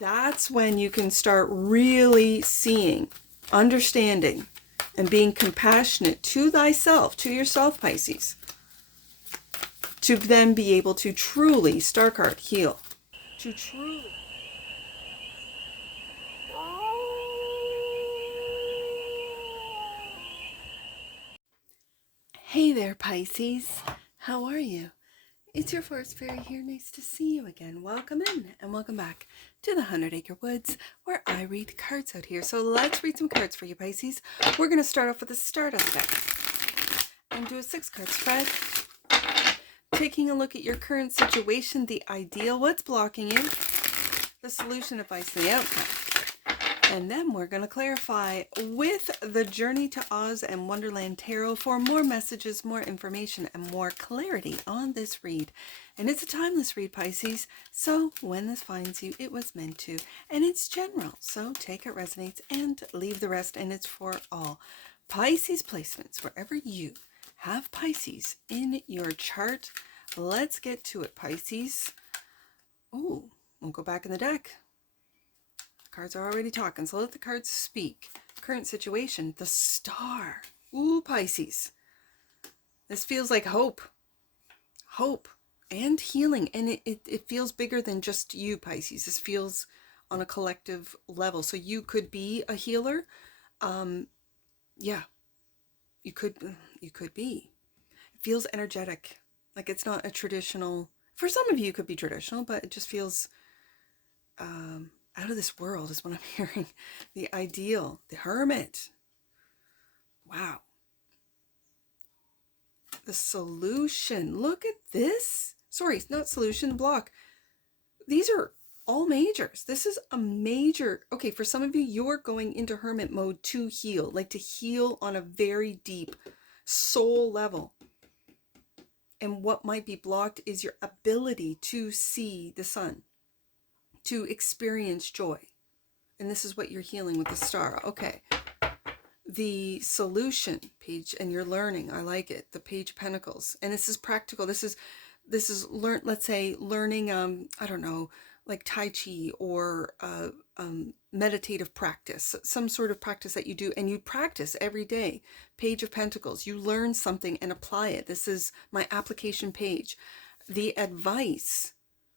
That's when you can start really seeing, understanding, and being compassionate to thyself, to yourself, Pisces, to then be able to truly, star card, heal. To truly. Hey there, Pisces. How are you? It's your forest fairy here. Nice to see you again. Welcome in and welcome back to the 100-Acre Woods, where I read cards out here. So let's read some cards for you, Pisces. We're going to start off with the Stardust deck and do a 6-card spread. Taking a look at your current situation, the ideal, what's blocking you, the solution, advice, and the outcome. And then we're going to clarify with the Journey to Oz and Wonderland Tarot for more messages, more information, and more clarity on this read. And it's a timeless read, Pisces. So when this finds you, it was meant to. And it's general. So take it resonates and leave the rest. And it's for all. Pisces placements, wherever you have Pisces in your chart. Let's get to it, Pisces. Ooh, we'll go back in the deck. Cards are already talking, so let the cards speak. Current situation, the Star. Ooh, Pisces. This feels like hope. Hope and healing. And it feels bigger than just you, Pisces. This feels on a collective level. So you could be a healer. Yeah, you could be. It feels energetic. Like it's not a traditional, for some of you it could be traditional, but it just feels out of this world is what I'm hearing. The ideal, the Hermit. Wow. The solution. Look at this. Sorry, not solution, block. These are all majors. This is a major. Okay, for some of you, you're going into Hermit mode to heal, like to heal on a very deep soul level. And what might be blocked is your ability to see the sun, to experience joy. And this is what you're healing with the Star. Okay. The solution page, and you're learning. I like it. The Page of Pentacles. And this is practical. This is let's say learning, I don't know, like Tai Chi or meditative practice, some sort of practice that you do and you practice every day. Page of Pentacles. You learn something and apply it. This is my application page. The advice,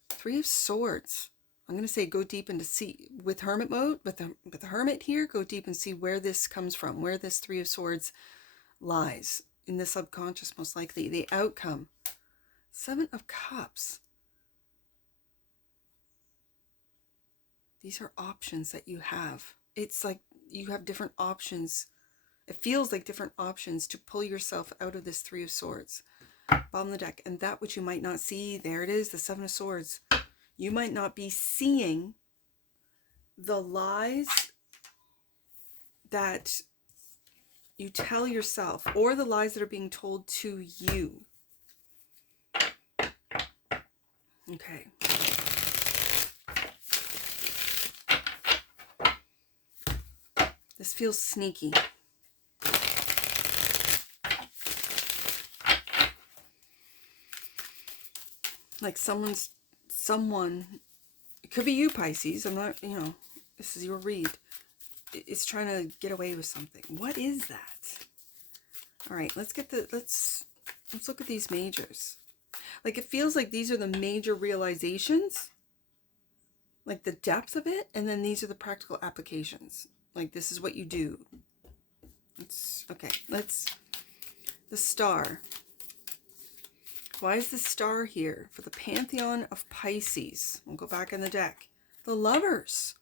3 of Swords. I'm going to say go deep into see with Hermit mode, with the Hermit here, go deep and see where this comes from, where this 3 of Swords lies in the subconscious, most likely. The outcome, 7 of Cups. These are options that you have. It's like you have different options. It feels like different options to pull yourself out of this 3 of Swords. Bottom of the deck. And that which you might not see, there it is, the 7 of Swords. You might not be seeing the lies that you tell yourself or the lies that are being told to you. Okay. This feels sneaky. Like someone, it could be you, Pisces. I'm not, this is your read. It's trying to get away with something. What is that? All right, let's look at these majors. Like it feels like these are the major realizations, like the depth of it, and then these are the practical applications. Like this is what you do. The Star. Why is the Star here? For the Pantheon of Pisces. We'll go back in the deck. The Lovers.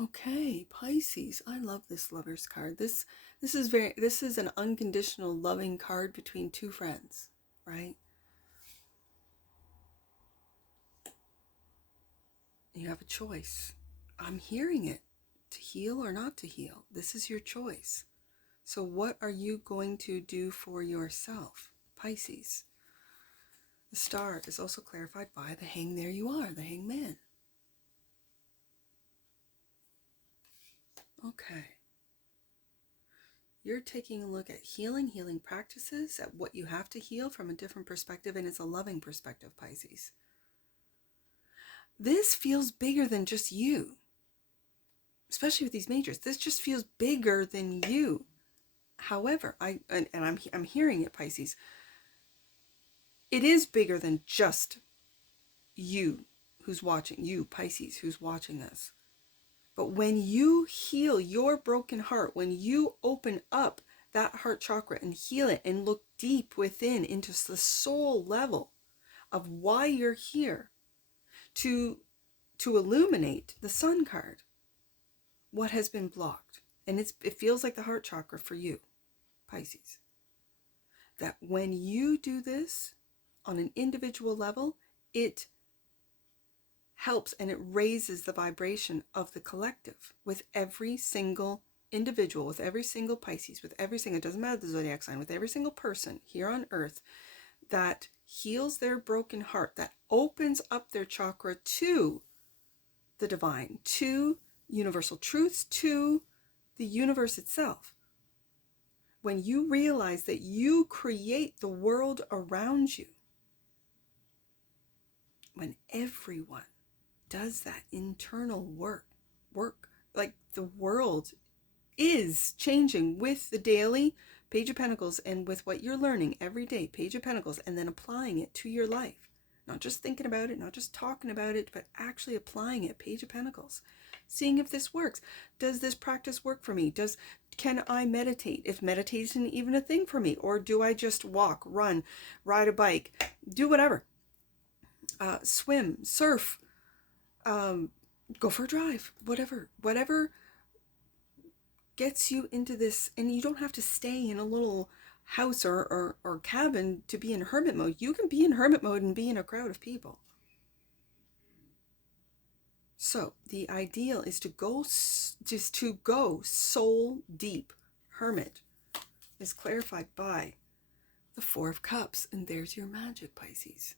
Okay, Pisces. I love this Lovers card. This is an unconditional loving card between 2 friends, right? You have a choice. I'm hearing it. To heal or not to heal. This is your choice. So what are you going to do for yourself, Pisces? The Star is also clarified by the Hang. There you are, the Hangman. Okay. You're taking a look at healing practices, at what you have to heal from a different perspective, and it's a loving perspective, Pisces. this feels bigger than just you. Especially with these majors, this just feels bigger than you. However, I'm hearing it, Pisces. It is bigger than just you who's watching, you Pisces who's watching this. But when you heal your broken heart, when you open up that heart chakra and heal it and look deep within into the soul level of why you're here, to illuminate the sun card, what has been blocked. And it feels like the heart chakra for you, Pisces. That when you do this on an individual level, it helps and it raises the vibration of the collective with every single individual, with every single Pisces, with every single, it doesn't matter the zodiac sign, with every single person here on earth that heals their broken heart, that opens up their chakra to the divine, to universal truths, to the universe itself. When you realize that you create the world around you, when everyone does that internal work, like the world is changing with the daily Page of Pentacles and with what you're learning every day, Page of Pentacles, and then applying it to your life. Not just thinking about it, not just talking about it, but actually applying it, Page of Pentacles. Seeing if this works. Does this practice work for me? Can I meditate? Is meditation even a thing for me? Or do I just walk, run, ride a bike, do whatever? Swim, surf, go for a drive, whatever gets you into this. And you don't have to stay in a little house or cabin to be in hermit mode. You can be in hermit mode and be in a crowd of people. So the ideal is to go soul deep. Hermit is clarified by the Four of Cups, and there's your magic, Pisces.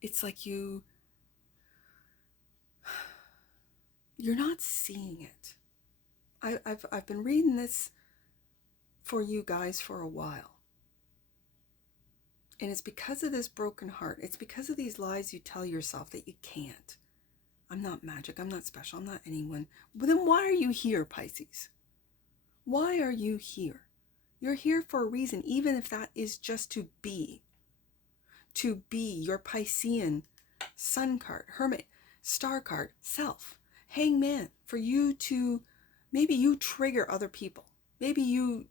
It's like you're not seeing it. I've been reading this for you guys for a while. And it's because of this broken heart. It's because of these lies you tell yourself that you can't. I'm not magic. I'm not special. I'm not anyone. But then why are you here, Pisces? Why are you here? You're here for a reason, even if that is just to be your Piscean sun card, hermit, star card, self, hangman, for you to, maybe you trigger other people. Maybe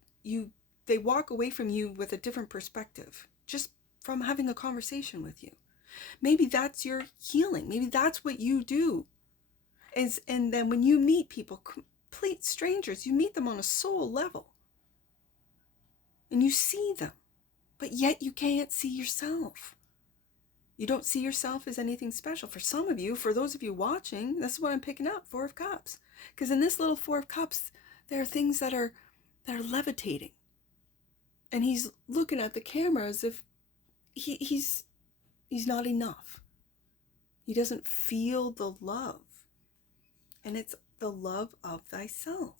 they walk away from you with a different perspective, just from having a conversation with you. Maybe that's your healing. Maybe that's what you do. And then when you meet people, complete strangers, you meet them on a soul level. And you see them, but yet you can't see yourself. You don't see yourself as anything special. For some of you, for those of you watching, this is what I'm picking up, Four of Cups. Because in this little Four of Cups, there are things that are levitating. And he's looking at the camera as if he's not enough. He doesn't feel the love. And it's the love of thyself.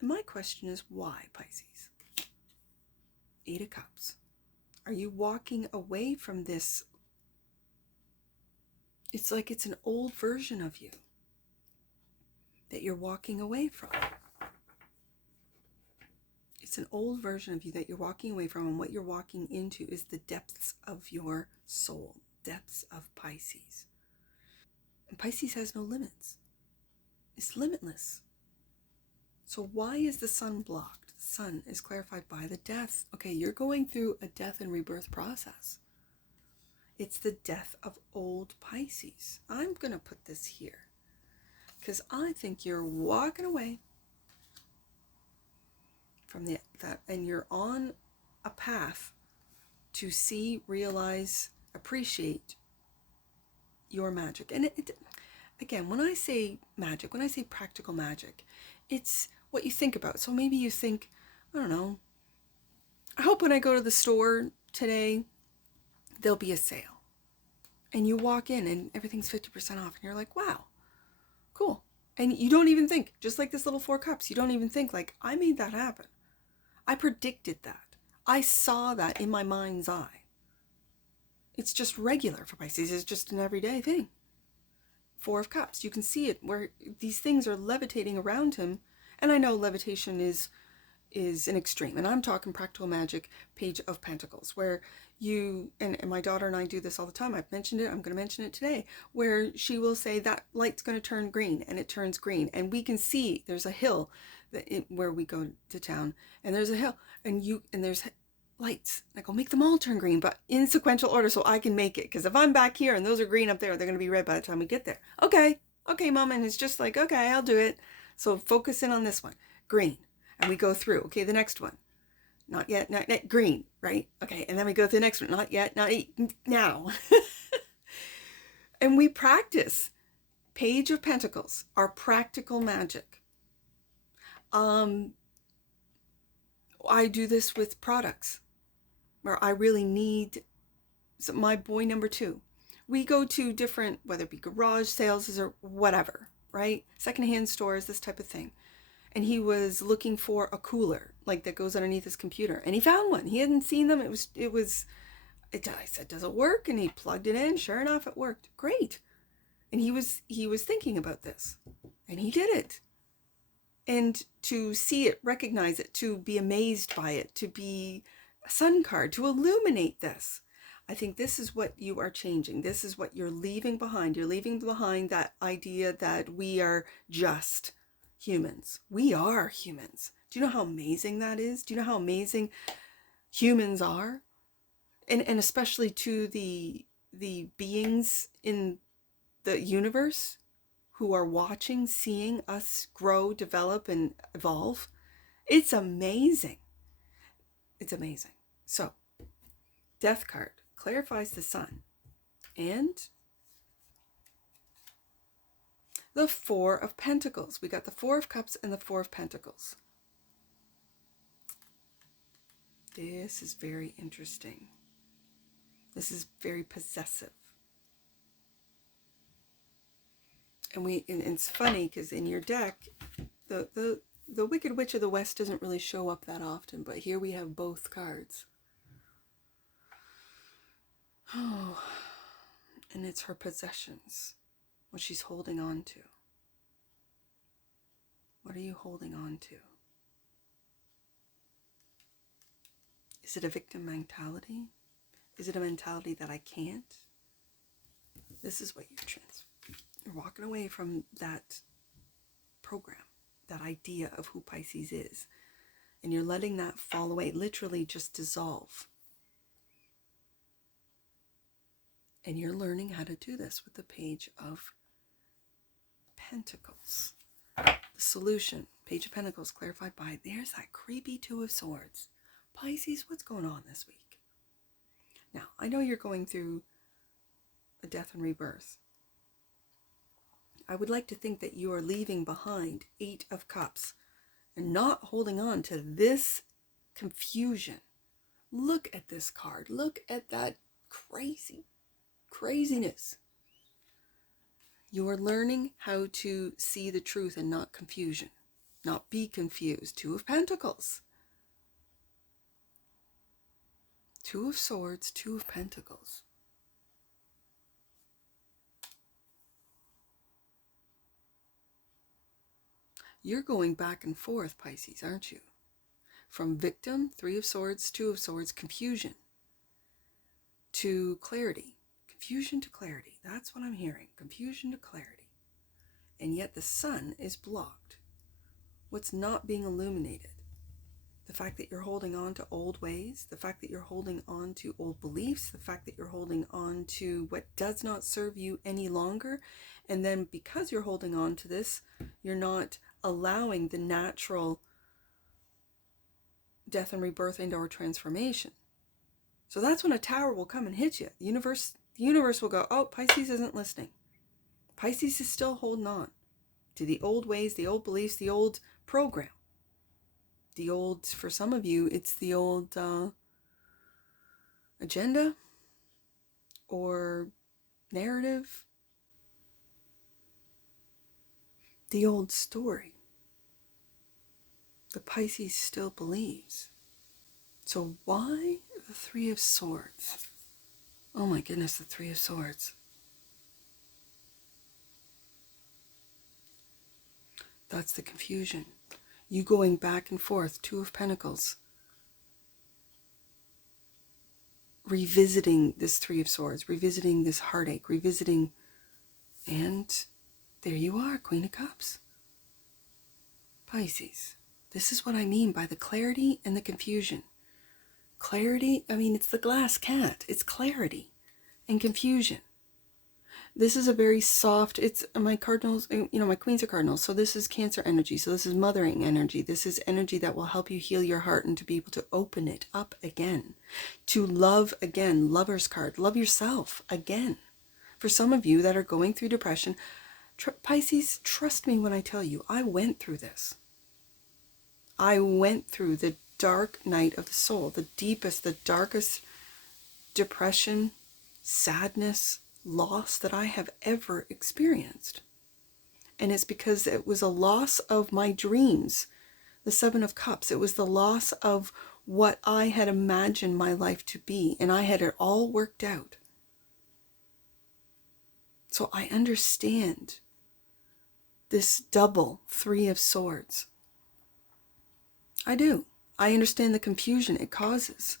And my question is, why, Pisces? Eight of Cups. Are you walking away from this? It's like it's an old version of you that you're walking away from. It's an old version of you that you're walking away from, and what you're walking into is the depths of your soul, depths of Pisces. And Pisces has no limits. It's limitless. So why is the sun blocked? The sun is clarified by the death. Okay, you're going through a death and rebirth process. It's the death of old Pisces. I'm going to put this here because I think you're walking away from that, and you're on a path to see, realize, appreciate your magic. And again, when I say magic, when I say practical magic, it's what you think about. So maybe you think, I don't know, I hope when I go to the store today, there'll be a sale. And you walk in and everything's 50% off. And you're like, wow, cool. And you don't even think, just like this little Four Cups, you don't even think like, I made that happen. I predicted that. I saw that in my mind's eye. It's just regular for Pisces. It's just an everyday thing. Four of Cups. You can see it where these things are levitating around him. And I know levitation is an extreme, and I'm talking practical magic, Page of Pentacles, where you and my daughter and I do this all the time. I've mentioned it, I'm going to mention it today, where she will say that light's going to turn green, and it turns green, and we can see there's a hill where we go to town, and there's a hill, and there's lights. I go, make them all turn green, but in sequential order, so I can make it, because if I'm back here and those are green up there, they're going to be red by the time we get there. Okay, Mom, and it's just like, okay, I'll do it. So focus in on this one, green. And we go through, okay, the next one, not yet, green, right? Okay, and then we go to the next one, not yet, now. And we practice. Page of Pentacles, our practical magic. I do this with products where I really need my boy number 2. We go to different, whether it be garage sales or whatever, right? Secondhand stores, this type of thing. And he was looking for a cooler, like that goes underneath his computer. And he found one. He hadn't seen them. I said, does it work? And he plugged it in. Sure enough, it worked. Great. And he was thinking about this. And he did it. And to see it, recognize it, to be amazed by it, to be a sun card, to illuminate this. I think this is what you are changing. This is what you're leaving behind. You're leaving behind that idea that we are just humans. We are humans. Do you know how amazing that is? Do you know how amazing humans are? And especially to the beings in the universe who are watching, seeing us grow, develop, and evolve. It's amazing. It's amazing. So, Death card clarifies the sun. And the Four of Pentacles. We got the Four of Cups and the Four of Pentacles. This is very interesting. This is very possessive. And it's funny because in your deck, the Wicked Witch of the West doesn't really show up that often, but here we have both cards. Oh, and it's her possessions. What she's holding on to. What are you holding on to? Is it a victim mentality? Is it a mentality that I can't? This is what you're walking away from that program, that idea of who Pisces is. And you're letting that fall away, literally just dissolve. And you're learning how to do this with the Page of Pentacles. The solution, Page of Pentacles clarified by, there's that creepy Two of Swords. Pisces, what's going on this week? Now, I know you're going through a death and rebirth. I would like to think that you are leaving behind 8 of Cups and not holding on to this confusion. Look at this card. Look at that craziness. You're learning how to see the truth and not confusion. Not be confused. 2 of Pentacles. 2 of Swords, 2 of Pentacles. You're going back and forth, Pisces, aren't you? From victim, 3 of Swords, 2 of Swords, confusion, to clarity. Confusion to clarity. That's what I'm hearing. Confusion to clarity. And yet the sun is blocked. What's not being illuminated? The fact that you're holding on to old ways, the fact that you're holding on to old beliefs, the fact that you're holding on to what does not serve you any longer. And then because you're holding on to this, you're not allowing the natural death and rebirth and or transformation. So that's when a tower will come and hit you. The universe will go, oh, Pisces isn't listening. Pisces is still holding on to the old ways, the old beliefs, the old program. The old, for some of you, it's the old agenda or narrative. The old story. The Pisces still believes. So why the 3 of Swords? Oh my goodness, the 3 of Swords. That's the confusion. You going back and forth, Two of Pentacles. Revisiting this Three of Swords, revisiting this heartache, revisiting, and there you are, Queen of Cups. Pisces. This is what I mean by the clarity and the confusion. Clarity, I mean, it's the glass cat. It's clarity and confusion. This is a very soft, it's my cardinals, my queens are cardinals. So this is Cancer energy. So this is mothering energy. This is energy that will help you heal your heart and to be able to open it up again. To love again, Lover's card. Love yourself again. For some of you that are going through depression, Pisces, trust me when I tell you, I went through this. I went through the dark night of the soul, the deepest, the darkest depression, sadness, loss that I have ever experienced. And it's because it was a loss of my dreams, the Seven of Cups. It was the loss of what I had imagined my life to be, and I had it all worked out. So I understand this double Three of Swords. I do. I understand the confusion it causes.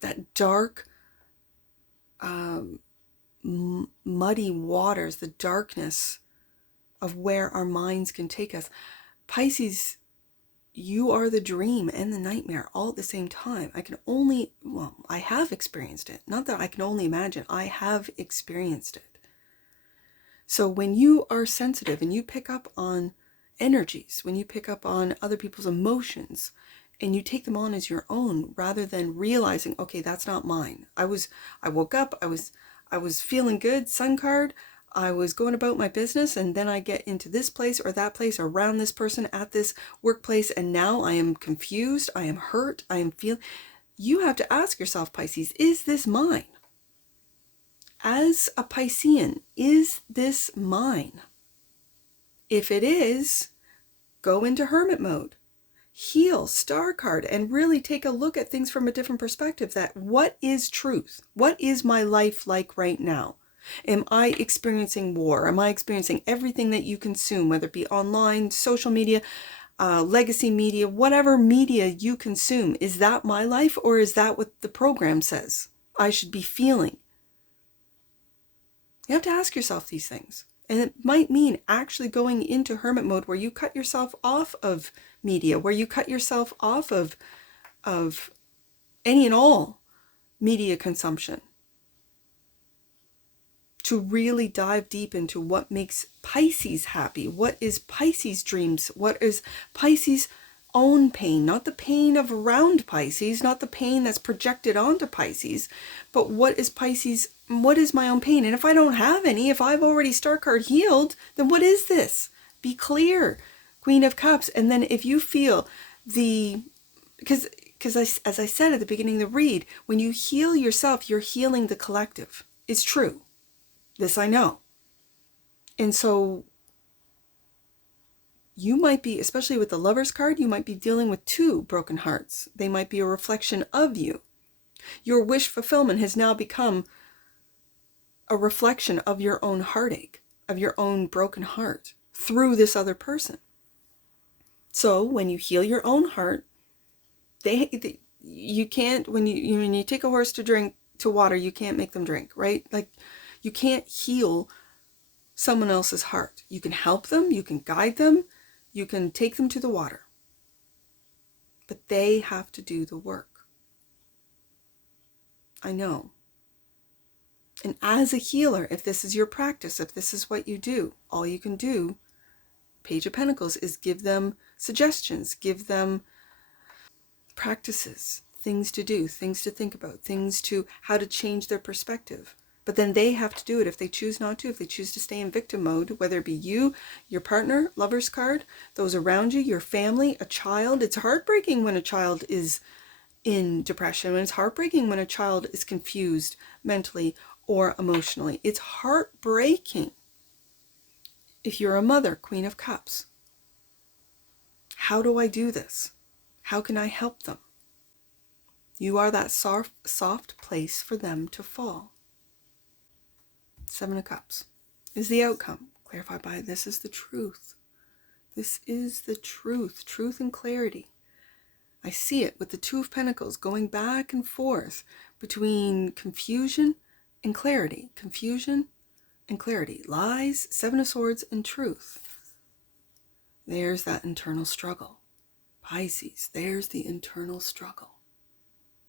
That dark, muddy waters, the darkness of where our minds can take us. Pisces, you are the dream and the nightmare all at the same time. I have experienced it. Not that I can only imagine, I have experienced it. So when you are sensitive and you pick up on energies, when you pick up on other people's emotions, and you take them on as your own, rather than realizing, okay, that's not mine. I woke up, I was feeling good, sun card, I was going about my business, and then I get into this place or that place, or around this person at this workplace, and now I am confused, I am hurt, I am feeling. You have to ask yourself, Pisces, is this mine? As a Piscean, is this mine? If it is, go into hermit mode. Heal, star card, and really take a look at things from a different perspective. That what is truth? What is my life like right now? Am I experiencing war? Am I experiencing everything that you consume, whether it be online, social media, legacy media, whatever media you consume? Is that my life, or is that what the program says I should be feeling? You have to ask yourself these things. And it might mean actually going into hermit mode, where you cut yourself off of media, where you cut yourself off of any and all media consumption, to really dive deep into what makes Pisces happy. What is Pisces' dreams? What is Pisces' own pain? Not the pain of around Pisces, not the pain that's projected onto Pisces, but what is Pisces, what is my own pain? And if I don't have any, if I've already star card healed, then what is this? Be clear, Queen of Cups. And then if you feel because as I said at the beginning of the read, when you heal yourself, you're healing the collective. It's true. This I know. And so you might be, especially with the Lover's card, you might be dealing with two broken hearts. They might be a reflection of you. Your wish fulfillment has now become a reflection of your own heartache, of your own broken heart through this other person. So when you heal your own heart, you can't, when you take a horse to water, you can't make them drink, right? Like, you can't heal someone else's heart. You can help them, you can guide them, you can take them to the water, but they have to do the work. I know. And as a healer, if this is your practice, if this is what you do, all you can do, Page of Pentacles, is give them suggestions, give them practices, things to do, things to think about, how to change their perspective. But then they have to do it if they choose not to, if they choose to stay in victim mode, whether it be you, your partner, Lover's card, those around you, your family, a child. It's heartbreaking when a child is in depression, and it's heartbreaking when a child is confused mentally or emotionally. It's heartbreaking. If you're a mother, Queen of Cups, how do I do this? How can I help them? You are that soft place for them to fall. Seven of Cups is the outcome. Clarified by this is the truth. This is the truth, truth and clarity. I see it with the Two of Pentacles going back and forth between confusion and clarity. Confusion and clarity. Lies, Seven of Swords, and truth. There's that internal struggle. Pisces, there's the internal struggle.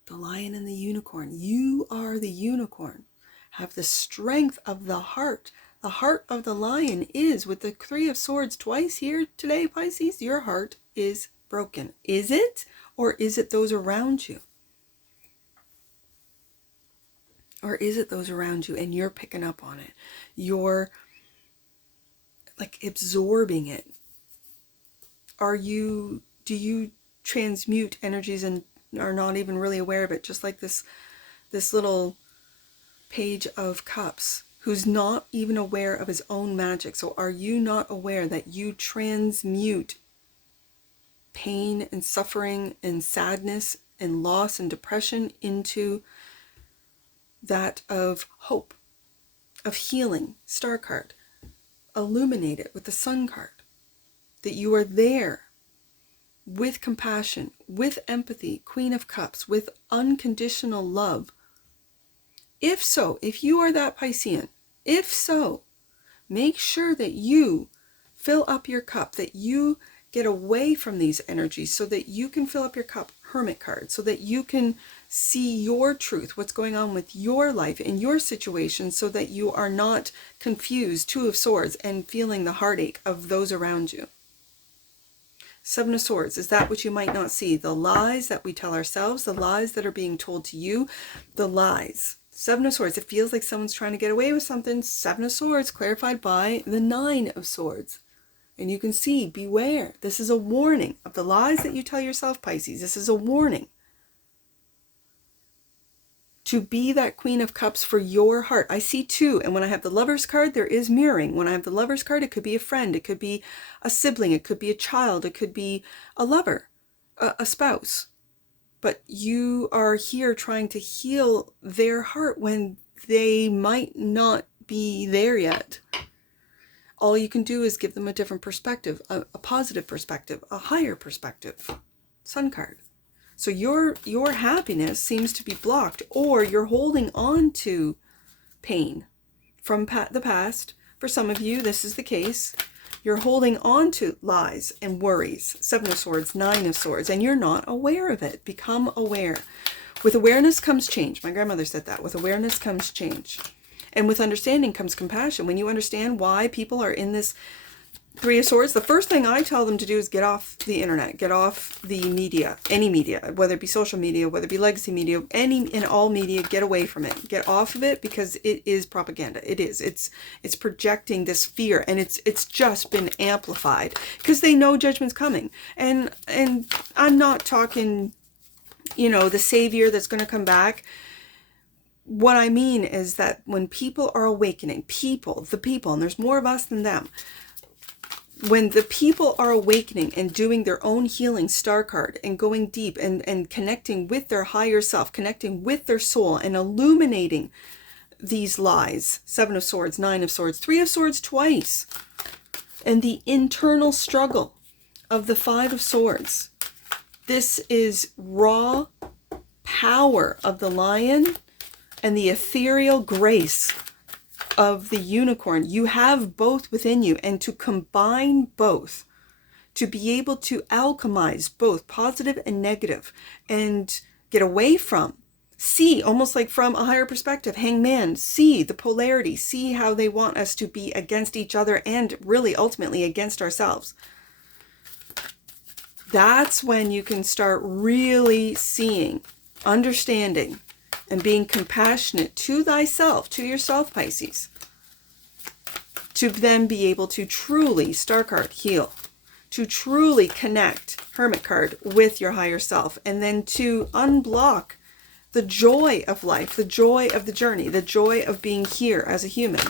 The lion and the unicorn. You are the unicorn. Have the strength of the heart. The heart of the lion is, with the Three of Swords twice here today, Pisces, your heart is broken. Is it? Or is it those around you? Or is it those around you and you're picking up on it? You're like absorbing it. Do you transmute energies and are not even really aware of it? Just like this little Page of Cups, who's not even aware of his own magic. So are you not aware that you transmute pain and suffering and sadness and loss and depression into that of hope, of healing? Star card. Illuminate it with the Sun card. That you are there with compassion, with empathy, Queen of Cups, with unconditional love. If so, if you are that Piscean, if so, make sure that you fill up your cup, that you get away from these energies so that you can fill up your cup. Hermit card, so that you can see your truth, what's going on with your life and your situation, so that you are not confused. Two of Swords, and feeling the heartache of those around you. Seven of Swords, is that what you might not see? The lies that we tell ourselves, the lies that are being told to you, the lies. Seven of Swords, it feels like someone's trying to get away with something. Seven of Swords, clarified by the Nine of Swords. And you can see, beware. This is a warning of the lies that you tell yourself, Pisces. This is a warning. To be that Queen of Cups for your heart. I see two. And when I have the Lover's card, there is mirroring. When I have the Lover's card, it could be a friend. It could be a sibling. It could be a child. It could be a lover, a spouse. But you are here trying to heal their heart when they might not be there yet. All you can do is give them a different perspective, a positive perspective, a higher perspective. Sun card. So your happiness seems to be blocked, or you're holding on to pain from the past. For some of you, this is the case. You're holding on to lies and worries. Seven of Swords, Nine of Swords, and you're not aware of it. Become aware. With awareness comes change. My grandmother said that. With awareness comes change. And with understanding comes compassion. When you understand why people are in this Three of Swords, the first thing I tell them to do is get off the internet, get off the media, any media, whether it be social media, whether it be legacy media, any and all media, get away from it. Get off of it, because it is propaganda. It is. It's projecting this fear, and it's just been amplified because they know judgment's coming. And I'm not talking, the savior that's going to come back. What I mean is that when people are awakening, the people, and there's more of us than them, when the people are awakening and doing their own healing, Star card, and going deep and connecting with their higher self, connecting with their soul and illuminating these lies. Seven of Swords, Nine of Swords, Three of Swords twice. And the internal struggle of the Five of Swords. This is raw power of the lion and the ethereal grace of the unicorn. You have both within you, and to combine both, to be able to alchemize both positive and negative, and get away from, see, almost like from a higher perspective, Hangman, see the polarity, see how they want us to be against each other and really ultimately against ourselves. That's when you can start really seeing, understanding, and being compassionate to thyself, to yourself, Pisces, to then be able to truly, Star card, heal, to truly connect, Hermit card, with your higher self, and then to unblock the joy of life, the joy of the journey, the joy of being here as a human.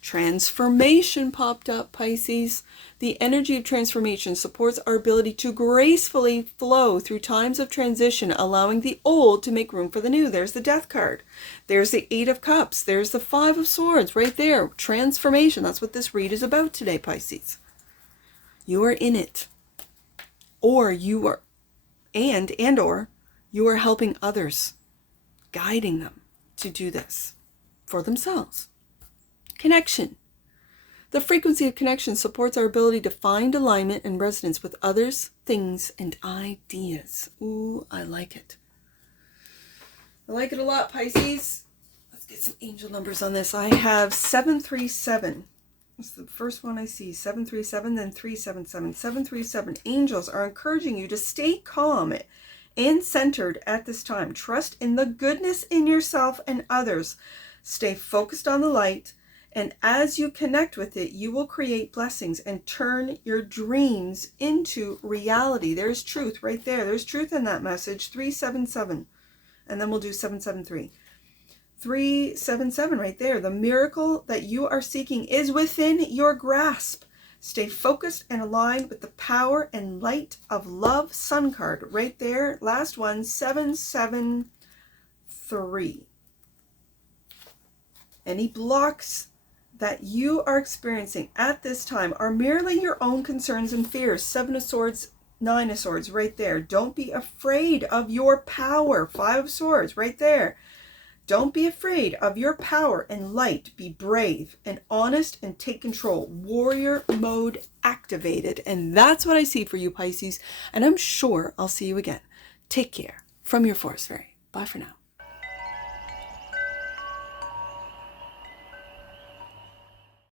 Transformation popped up, Pisces. The energy of transformation supports our ability to gracefully flow through times of transition, allowing the old to make room for the new. There's the Death card. There's the Eight of Cups. There's the Five of Swords right there. Transformation. That's what this read is about today, Pisces. You are in it. Or you are, or you are helping others, guiding them to do this for themselves. Connection. The frequency of connection supports our ability to find alignment and resonance with others, things, and ideas. Ooh, I like it. I like it a lot, Pisces. Let's get some angel numbers on this. I have 737. That's the first one I see. 737, then 377. 737. Angels are encouraging you to stay calm and centered at this time. Trust in the goodness in yourself and others. Stay focused on the light. And as you connect with it, you will create blessings and turn your dreams into reality. There's truth right there. There's truth in that message. 377. And then we'll do 773. 377 right there. The miracle that you are seeking is within your grasp. Stay focused and aligned with the power and light of love. Sun card right there. Last one, 773. Any blocks that you are experiencing at this time are merely your own concerns and fears. 7 of Swords, 9 of Swords right there. Don't be afraid of your power. 5 of Swords right there. Don't be afraid of your power and light. Be brave and honest and take control. Warrior mode activated. And that's what I see for you, Pisces. And I'm sure I'll see you again. Take care from your Forest Fairy. Bye for now.